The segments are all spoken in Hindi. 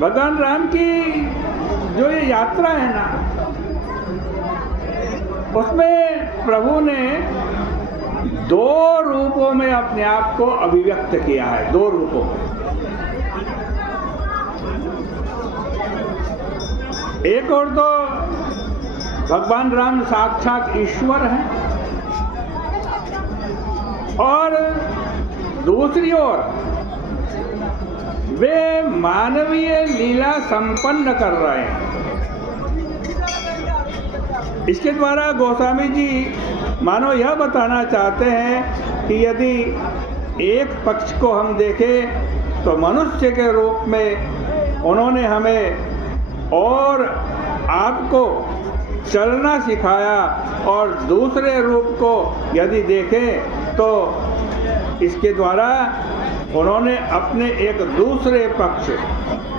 भगवान राम की जो ये यात्रा है ना, उसमें प्रभु ने 2 रूपों में अपने आप को अभिव्यक्त किया है। 2 रूपों में। एक और तो भगवान राम साक्षात ईश्वर हैं, और दूसरी ओर वे मानवीय लीला संपन्न कर रहे हैं। इसके द्वारा गोस्वामी जी मानो यह बताना चाहते हैं कि यदि एक पक्ष को हम देखें तो मनुष्य के रूप में उन्होंने हमें और आपको चलना सिखाया, और दूसरे रूप को यदि देखें तो इसके द्वारा उन्होंने अपने एक दूसरे पक्ष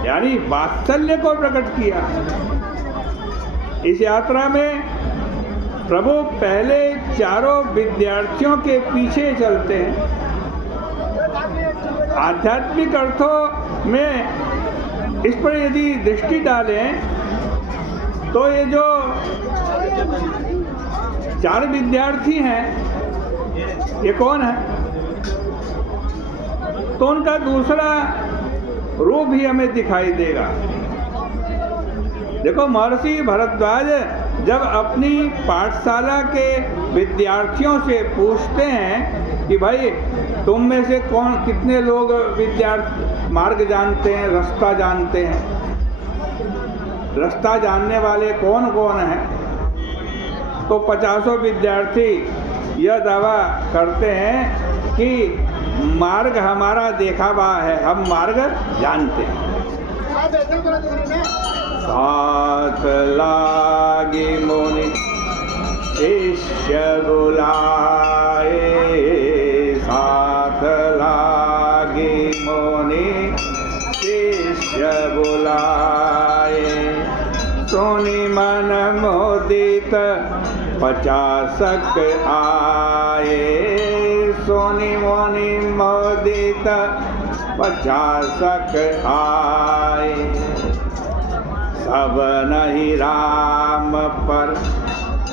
यानी वात्सल्य को प्रकट किया। इस यात्रा में प्रभु पहले चारों विद्यार्थियों के पीछे चलते हैं। आध्यात्मिक अर्थों में इस पर यदि दृष्टि डालें तो ये जो 4 विद्यार्थी हैं, ये कौन है? तो उनका दूसरा रूप भी हमें दिखाई देगा। देखो, महर्षि भरद्वाज जब अपनी पाठशाला के विद्यार्थियों से पूछते हैं कि भाई तुम में से कौन कितने लोग विद्यार्थी मार्ग जानते हैं, रास्ता जानते हैं, रास्ता जानने वाले कौन कौन हैं, तो 50 विद्यार्थी यह दावा करते हैं कि मार्ग हमारा देखा हुआ है, हम मार्ग जानते हैं। साथ लागी मुनि शिष्य बुलाए, साथ लागी मुनि शिष्य बुलाए, सुनि मन मोदित 50 आए, सुनि मुनि मोदित 50 आए। सब नहीं राम पर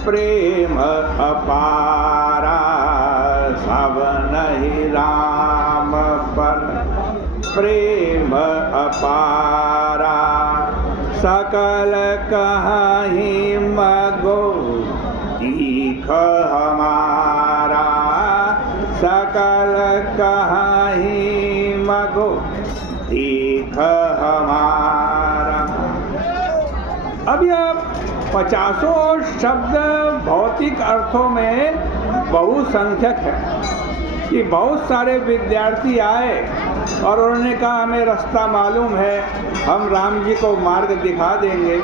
प्रेम अपारा, सब नहीं राम पर प्रेम अपारा, सकल कहीं मगो दीख हमारा, सकल कहीं मगो दीख हमारा। अब यह 50 शब्द भौतिक अर्थों में बहुसंख्यक है कि बहुत सारे विद्यार्थी आए और उन्होंने कहा हमें रास्ता मालूम है, हम राम जी को मार्ग दिखा देंगे।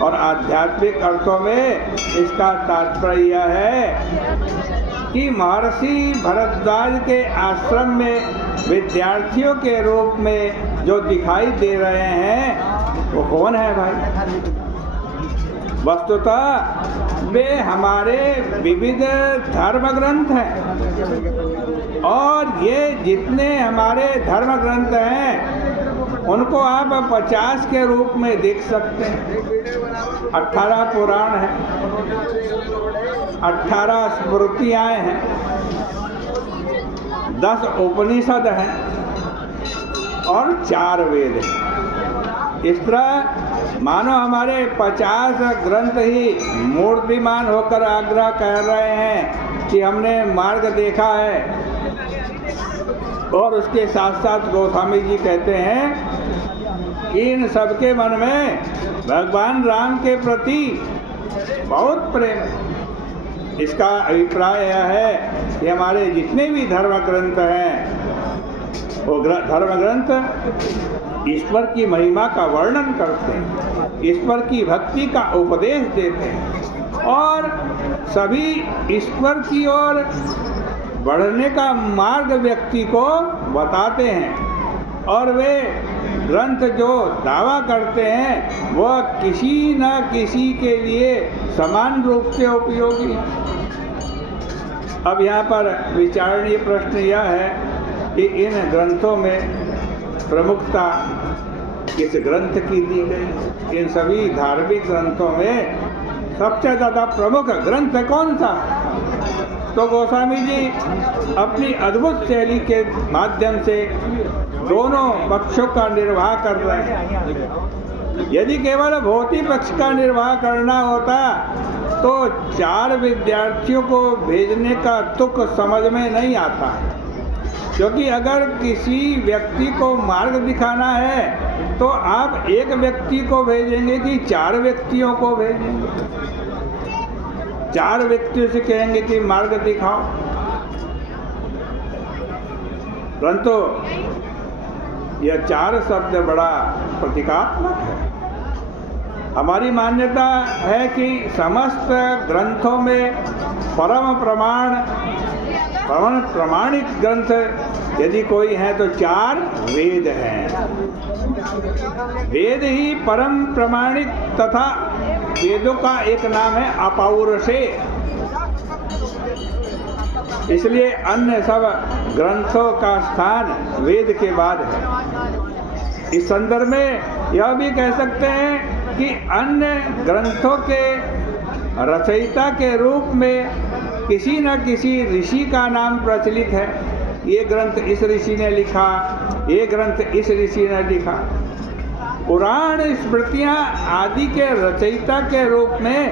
और आध्यात्मिक अर्थों में इसका तात्पर्य है कि महर्षि भरद्वाज के आश्रम में विद्यार्थियों के रूप में जो दिखाई दे रहे हैं वो कौन है भाई? वस्तुतः वे हमारे विविध धर्म ग्रंथ हैं, और ये जितने हमारे धर्म ग्रंथ हैं उनको आप 50 के रूप में देख सकते हैं। 18 पुराण हैं, 18 स्मृतियाँ हैं, 10 उपनिषद हैं और 4 वेद हैं। इस तरह मानो हमारे 50 ग्रंथ ही मूर्तिमान होकर आग्रह कर रहे हैं कि हमने मार्ग देखा है। और उसके साथ साथ गोस्वामी जी कहते हैं कि इन सबके मन में भगवान राम के प्रति बहुत प्रेम है। इसका अभिप्राय यह है कि हमारे जितने भी धर्म ग्रंथ हैं वो धर्म ग्रंथ ईश्वर की महिमा का वर्णन करते हैं, ईश्वर की भक्ति का उपदेश देते हैं और सभी ईश्वर की ओर बढ़ने का मार्ग व्यक्ति को बताते हैं। और वे ग्रंथ जो दावा करते हैं वह किसी न किसी के लिए समान रूप से उपयोगी है। अब यहाँ पर विचारणीय प्रश्न यह है कि इन ग्रंथों में प्रमुखता किस ग्रंथ की दी गई। इन सभी धार्मिक ग्रंथों में सबसे ज़्यादा प्रमुख ग्रंथ कौन सा? तो गोस्वामी जी अपनी अद्भुत शैली के माध्यम से दोनों पक्षों का निर्वाह कर रहे हैं। यदि केवल भौतिक पक्ष का निर्वाह करना होता तो 4 विद्यार्थियों को भेजने का तुक समझ में नहीं आता, क्योंकि अगर किसी व्यक्ति को मार्ग दिखाना है तो आप एक व्यक्ति को भेजेंगे कि 4 व्यक्तियों को भेजेंगे? 4 व्यक्तियों से कहेंगे कि मार्ग दिखाओ। परंतु यह 4 शब्द बड़ा प्रतीकात्मक है। हमारी मान्यता है कि समस्त ग्रंथों में परम प्रमाणिक ग्रंथ यदि कोई है तो 4 वेद हैं। वेद ही परम प्रमाणिक तथा वेदों का एक नाम है अपौरुषेय। इसलिए अन्य सब ग्रंथों का स्थान वेद के बाद है। इस संदर्भ में यह भी कह सकते हैं कि अन्य ग्रंथों के रचयिता के रूप में किसी न किसी ऋषि का नाम प्रचलित है। ये ग्रंथ इस ऋषि ने लिखा, ये ग्रंथ इस ऋषि ने लिखा। पुराण स्मृतियाँ आदि के रचयिता के रूप में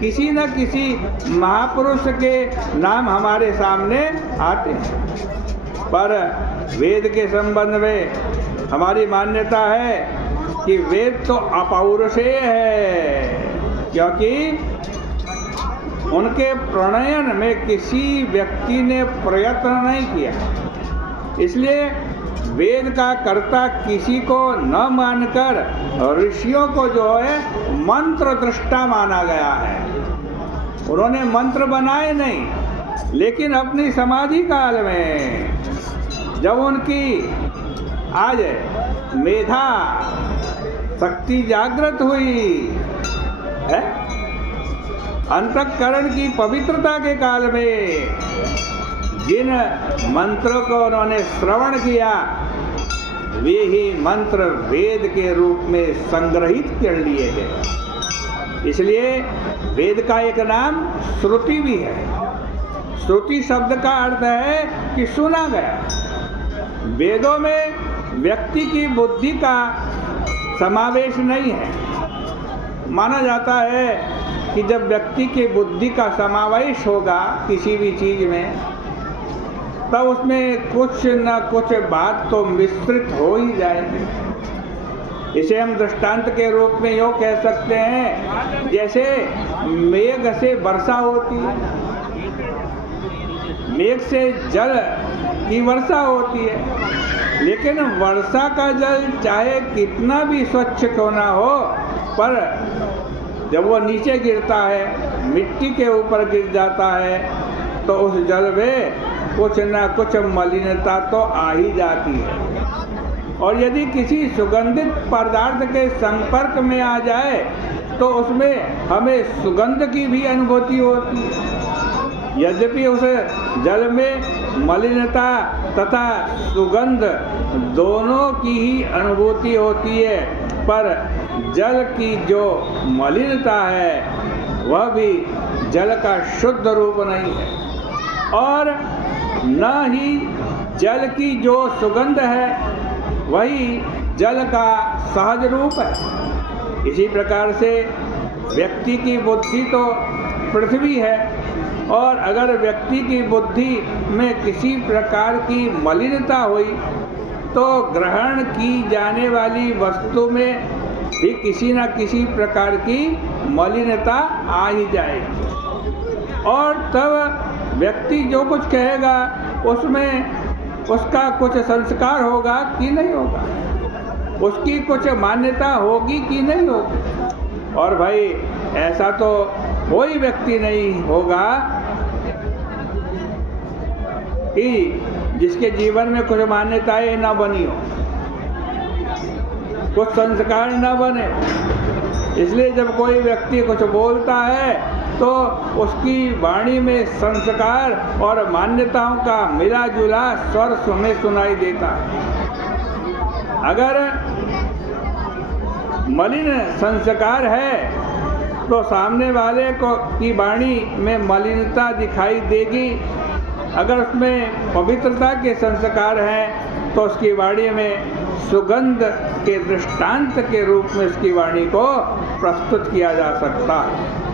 किसी न किसी महापुरुष के नाम हमारे सामने आते हैं। पर वेद के संबंध में हमारी मान्यता है कि वेद तो अपौरुषेय है, क्योंकि उनके प्रणयन में किसी व्यक्ति ने प्रयत्न नहीं किया। इसलिए वेद का कर्ता किसी को न मानकर ऋषियों को जो है मंत्र दृष्टा माना गया है। उन्होंने मंत्र बनाए नहीं, लेकिन अपनी समाधि काल में जब उनकी आज मेधा शक्ति जागृत हुई है, अंतःकरण की पवित्रता के काल में जिन मंत्रों को उन्होंने श्रवण किया वे ही मंत्र वेद के रूप में संग्रहित कर लिए गए। इसलिए वेद का एक नाम श्रुति भी है। श्रुति शब्द का अर्थ है कि सुना गया। वेदों में व्यक्ति की बुद्धि का समावेश नहीं है। माना जाता है कि जब व्यक्ति की बुद्धि का समावेश होगा किसी भी चीज में, तब उसमें कुछ न कुछ बात तो मिश्रित हो ही जाएगी। इसे हम दृष्टांत के रूप में यूँ कह सकते हैं, जैसे मेघ से वर्षा होती है, मेघ से जल की वर्षा होती है, लेकिन वर्षा का जल चाहे कितना भी स्वच्छ क्यों ना हो, पर जब वो नीचे गिरता है, मिट्टी के ऊपर गिर जाता है, तो उस जल में कुछ न कुछ मलिनता तो आ ही जाती है। और यदि किसी सुगंधित पदार्थ के संपर्क में आ जाए तो उसमें हमें सुगंध की भी अनुभूति होती है। यद्यपि उस जल में मलिनता तथा सुगंध दोनों की ही अनुभूति होती है, पर जल की जो मलिनता है वह भी जल का शुद्ध रूप नहीं है, और न ही जल की जो सुगंध है वही जल का सहज रूप है। इसी प्रकार से व्यक्ति की बुद्धि तो पृथ्वी है, और अगर व्यक्ति की बुद्धि में किसी प्रकार की मलिनता हुई तो ग्रहण की जाने वाली वस्तु में भी किसी न किसी प्रकार की मलिनता आ ही जाएगी, और तब व्यक्ति जो कुछ कहेगा उसमें उसका कुछ संस्कार होगा कि नहीं होगा, उसकी कुछ मान्यता होगी कि नहीं होगी। और भाई ऐसा तो कोई व्यक्ति नहीं होगा कि जिसके जीवन में कुछ मान्यताएं न बनी हो, कुछ संस्कार न बने। इसलिए जब कोई व्यक्ति कुछ बोलता है तो उसकी वाणी में संस्कार और मान्यताओं का मिला जुला स्वर सुने सुनाई देता है। अगर मलिन संस्कार है तो सामने वाले को की वाणी में मलिनता दिखाई देगी। अगर उसमें पवित्रता के संस्कार हैं तो उसकी वाणी में सुगंध के दृष्टांत के रूप में उसकी वाणी को प्रस्तुत किया जा सकता है।